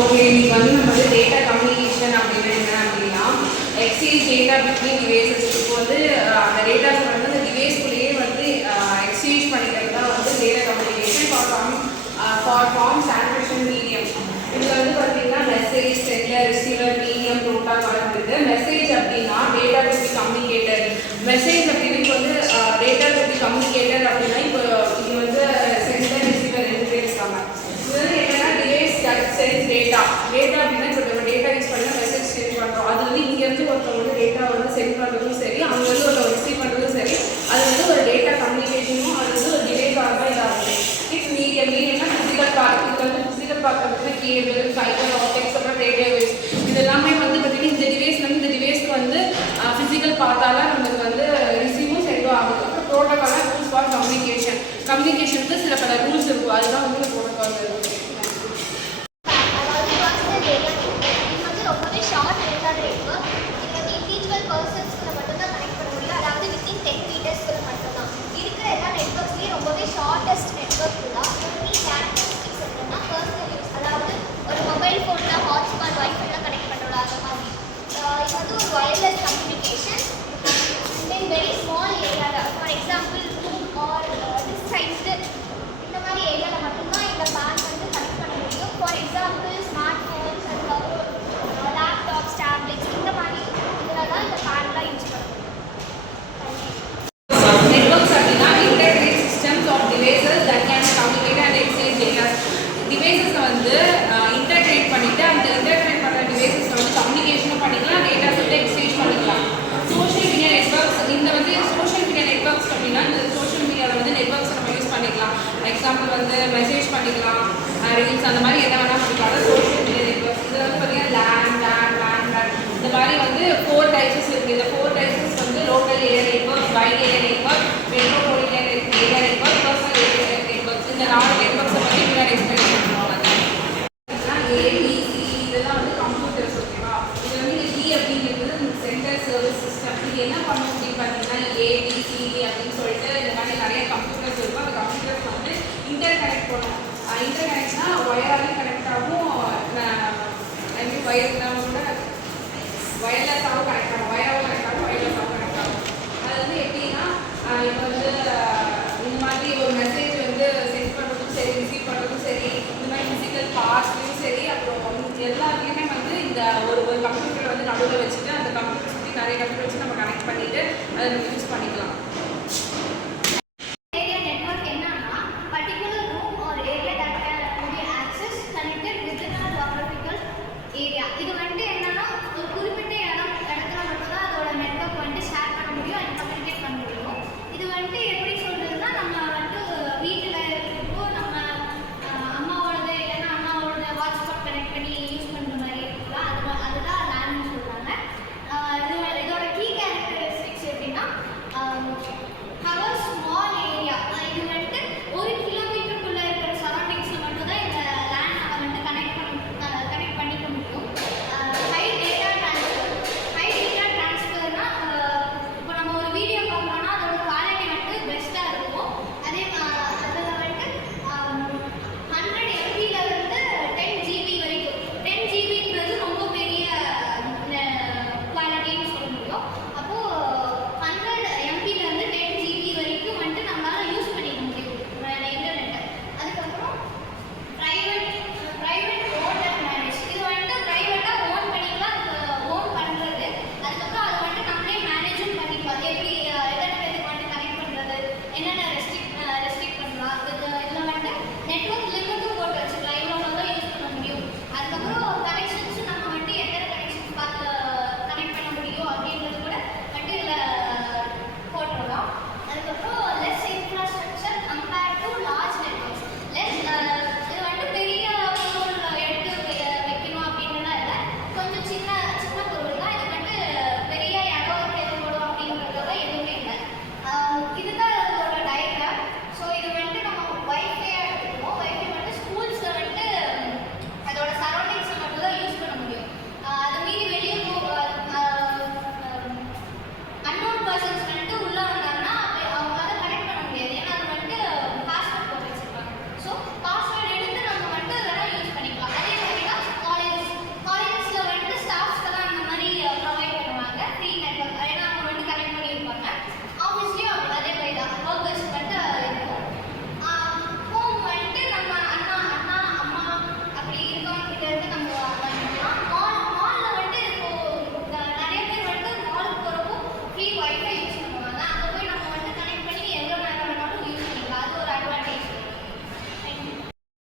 Okay, இன்னைக்கு வந்து நம்ம வந்து டேட்டா கம்யூனிகேஷன் அப்படின்னு என்ன அப்படின்னா எக்ஸ்சேஞ்ச் டேட்டா பிட்வீன் டிவைசஸ். இப்போ வந்து அந்த டேட்டாஸ் வந்து அந்த டிவைஸ்குள்ளேயே வந்து எக்ஸ்சேஞ்ச் பண்ணிக்கிறது தான் வந்து data communication for form transmission medium. இதில் வந்து பார்த்தீங்கன்னா message, sender, receiver, medium, protocol இருக்குது. மெசேஜ் அப்படின்னா data to be communicated. Message அப்படின்னா இப்போ வந்து டேட்டா டு பி கம்யூனிகேட்டட் அப்படின்னா இப்போ இது வந்து சென்டர், ரிசீவர் ரெண்டு பேர் இருக்காங்க. இது வந்து என்னன்னா டிவைஸ் சென்ஸ் டேட்டா. டேட்டா அப்படின்னா இப்போ நம்ம டேட்டா யூஸ் பண்ணி மெசேஜ் சென்ட் பண்ணுறோம். அது வந்து இங்கேருந்து ஒருத்தவங்க வந்து டேட்டா வந்து சென்ட் பண்ணுறதும் சரி, அங்கேருந்து ஒருத்தவங்க ரிசீவ் பண்ணுறதும் சரி, அது வந்து ஒரு டேட்டா கம்யூனிகேஷனும் அது வந்து ஒரு டிவைஸாக தான் இதாகுது. It's medium. மீடியம்னா ஃபிசிக்கல் பார்ட். இது வந்து ஃபிசிக்கல் பார்ட் வந்து கேபிள், ஃபைபர் ஆப்டிக்ஸ், அப்புறம் ரேடியோ வேவ்ஸ். இது எல்லாமே வந்து பார்த்தீங்கன்னா இந்த டிவைஸ்லேருந்து இந்த டிவைஸ்க்கு வந்து ஃபிசிக்கல் பார்த்தால நமக்கு வந்து ரிசீவும் சென்டும் ஆகுது. அப்புறம் ப்ரோட்டோகாலாக ரூல்ஸ் ஃபார் கம்யூனிகேஷன். கம்யூனிகேஷனுக்கு சில பல ரூல்ஸ் இருக்கும். அதுதான் வந்து ப்ரோட்டோகால் இருக்குது. ஷார்ட்டஸ்ட் நெட்வொர்க் தான். கீ கேரக்டரிஸ்டிக்ஸ் என்னன்னா பர்சனல் யூஸ், அதாவது ஒரு மொபைல் ஃபோனில் ஹாட்ஸ்பாட் வைஃபைலாம் கனெக்ட் பண்ணுறோம் அந்த மாதிரி. இது வந்து ஒரு வயர்லெஸ் கம்யூனிகேஷன் தென் வெரி ஸ்மால் ஏரியாவில், ஃபார் எக்ஸாம்பிள் ரூம் ஆர் டிஸ்டைஸ்டு இந்த மாதிரி ஏரியாவில் மட்டும்தான் இந்த பேண்ட் வந்து கனெக்ட் பண்ண முடியும். ஃபார் எக்ஸாம்பிள் ஸ்மார்ட் ஃபோன்ஸ், அதுக்கப்புறம் லேப்டாப்ஸ், டேப்லெட்ஸ் இந்த மாதிரி இதில் தான் இந்த பேண்ட்லாம் யூஸ் பண்ண முடியும். Networks அப்படின்னா integrate systems of devices that can communicate and exchange data. Devices வந்து integrate பண்ணிட்டு அந்த integrate பண்ண devices வந்து கம்யூனிகேஷனும் பண்ணிக்கலாம், டேட்டாஸ் வந்து எக்ஸ்சேஞ்ச் பண்ணிக்கலாம். Social media networks. இந்த வந்து சோஷியல் மீடியா நெட்வொர்க்ஸ் அப்படின்னா இந்த சோஷியல் மீடியாவில் வந்து நெட்வொர்க்ஸ் நம்ம யூஸ் பண்ணிக்கலாம். எக்ஸாம்பிள் வந்து மெசேஜ் பண்ணிக்கலாம், ரீல்ஸ், அந்த மாதிரி என்ன வேணால் பண்ணிக்கலாம். Social media networks. இதில் வந்து பார்த்தீங்கன்னா லேண்ட் இந்த மாதிரி வந்து 4 டைப்ஸ் இருக்குது. இந்த 4 டைப்ஸ் வந்து local area network, white area network, metropolitan area network, personal area networks. இந்த 4 நெட்வொர்க்ஸை பற்றி பின்னாடி எக்ஸ்பிளைன் பண்ணுவாங்க. ஏபிசி இதெல்லாம் வந்து கம்ப்யூட்டர்ஸ். ஓகேவா? இது வந்து இ அப்படிங்கிறது சென்டர் சர்வீஸ் சிஸ்டம். இது என்ன பண்ணும் அப்படின்னு பார்த்தீங்கன்னா ஏபிசி அப்படின்னு சொல்லிட்டு இந்த மாதிரி நிறைய கம்ப்யூட்டர்ஸ் இருக்கும். அந்த கம்ப்யூட்டர்ஸ் வந்து இன்டர் கனெக்ட் பண்ணும். இன்டர் கனெக்ட்னா ஒயராலையும் கனெக்ட் ஆகும், ஐ மீன் ஒயர்லாம் கூட வயர்லெஸ்ஸாகவும் கனெக்ட் ஆகும், வயராகவும் கனெக்ட் ஆகும், வயர்லெஸ்ஸாகவும் கனெக்ட் ஆகும். அது வந்து எப்படின்னா இப்போ வந்து இந்த மாதிரி ஒரு மெசேஜ் வந்து சென்ட் பண்ணுறதும் சரி, ரிசீவ் பண்ணுறதும் சரி, இந்த மாதிரி ஃபிசிக்கல் பார்ட்ஸ்லையும் சரி, அப்புறம் எல்லாத்துலேயுமே வந்து இந்த ஒரு கம்ப்யூட்டரை வந்து நடுவில் வச்சுட்டு அந்த கம்ப்யூட்டர் சுற்றி நிறைய கம்ப்யூட்டர் வச்சு நம்ம கனெக்ட் பண்ணிவிட்டு அதை நம்ம யூஸ்